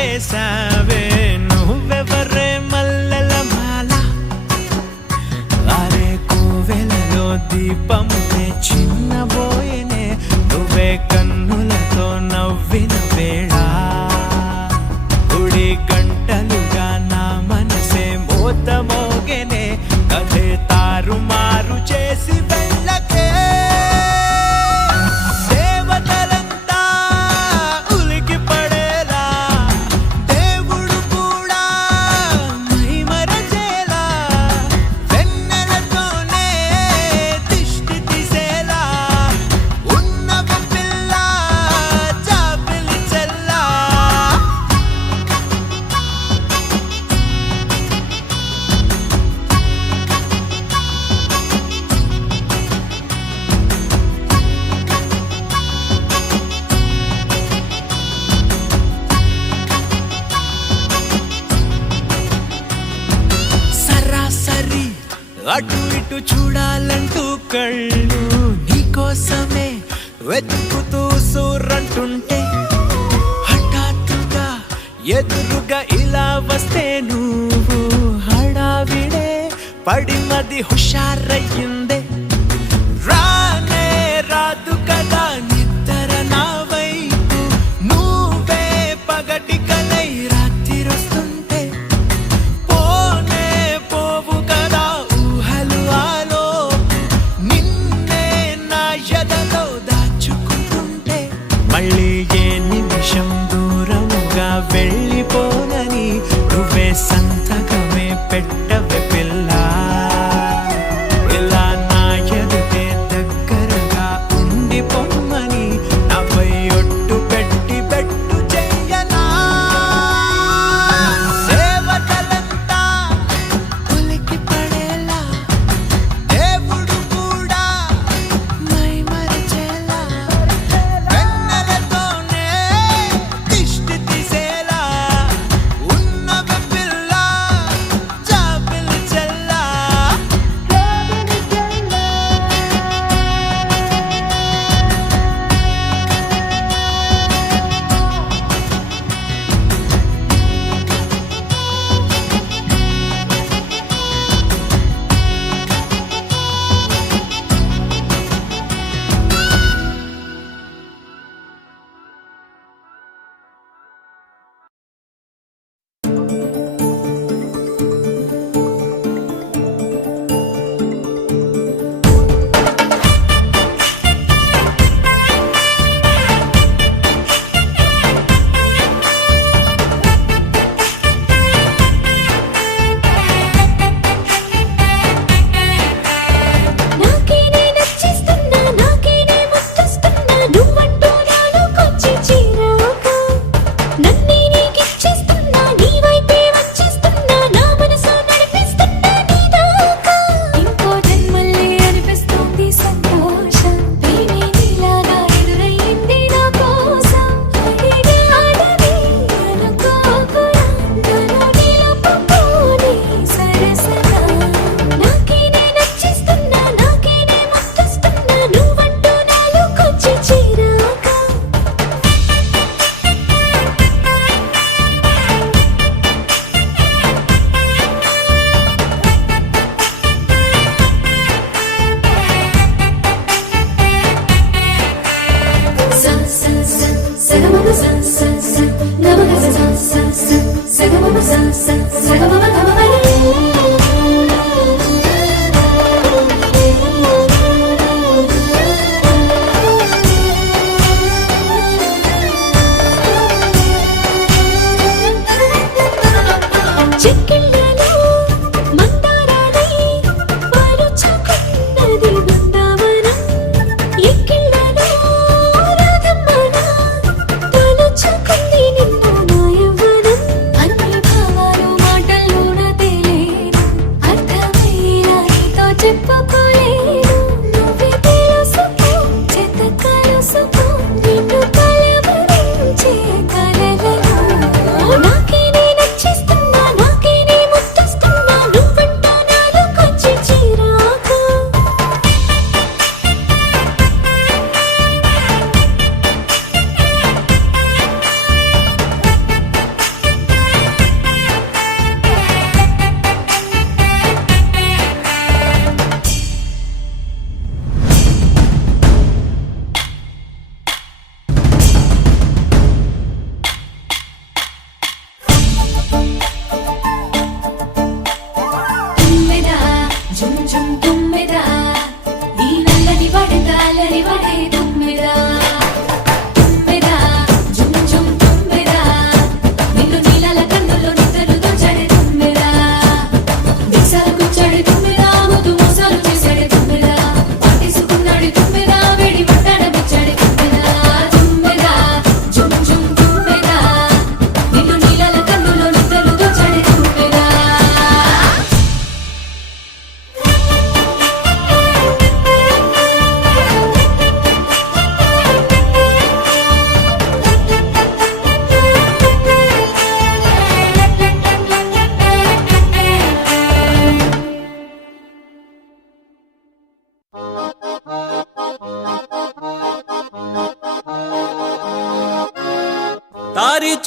కట్టేసావే నువ్వెవరే మల్లెల మాల అరే కోవెలలో దీపం చిన్నబోయేనే నువ్వే కన్నులతో నవ్విన వేళ గుడి గంటలుగా నా మనసే మోత మోగెనే కథే తారుమారు చేసి వెళ్ళకే దేవతలంతా ఉలికి పడేలా దేవుడు కూడా మైమరచేలా వెన్నెలతోనే దిష్టి తీసేలా ఉన్నవ పిల్ల జాబిలి చెల్లా సరాసరి అటు ఇటు చూడాలంటూ కళ్ళు నీకోసమే వెతుకుతూ సూరంటుంటే హఠాత్తుగా ఎదురుగా ఇలా వస్తే నువ్వు హడావిడే పడి మది హుషారయ్యిందే రానే రాదు కదా నిద్ర నా వైపు నువ్వే పగటి కలై రాత్రిరొస్తుంటే పోనే పోవు కదా ఊహలు ఆలోపు నిన్నే నా ఎదలో దాచుకుంటుంటే మళ్ళీ ఏ నిమిషం దూరముగా వెళ్ళిపోనని నువ్వే సంతకమే పెట్టవే పిల్ల ఇలా నా ఎదుటే దగ్గరగా ఉండిపోమని నాపై ఒట్టు పెట్టి పెట్టు చెయ్యనా దేవతలంతా ఉలికి పడేలా దేవుడు కూడా మైమరచేలా వెన్నెలతోనే దిష్టి తీసేలా ఉన్నవ పిల్ల జాబిలి చెల్లా నాకేనే నచ్చిస్తున్నా నాకేనే ముద్దస్తున్నా నువ్వంటూ నాలోకొచ్చి చేరాక నన్నే నీకిచ్చేస్తున్నా నీ వైపే వచ్చేస్తున్నా నా మనసు నడిపిస్తున్నా నీ దాకా ఇంకో జన్మల్లే అనిపిస్తుంది సంతోషం ప్రేమే నీలాగా ఎదురయ్యింది నా కోసం ఇదే ఆడది అనుకోకురా నన్ను నిలుపుకోని సరసగా నాకేనే నచ్చిస్తున్నా నాకేనే ముద్దస్తున్నా నువ్వంటూ నాలోకొచ్చి చేరాక sa sa sa sagamama sa sa sa gamaga sa sa sa sagamama sa sa sagamama gamama చెక్కిళ్ళలో మందారాలై పాలుచుకున్నది Brindavanam ఎక్కిళ్ళలో రాధమ్మన తలుచుకుంది నిన్న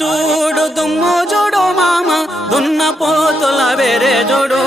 చూడు దుమ్ము చూడు మామ దున్న పోతుల వేరే చూడు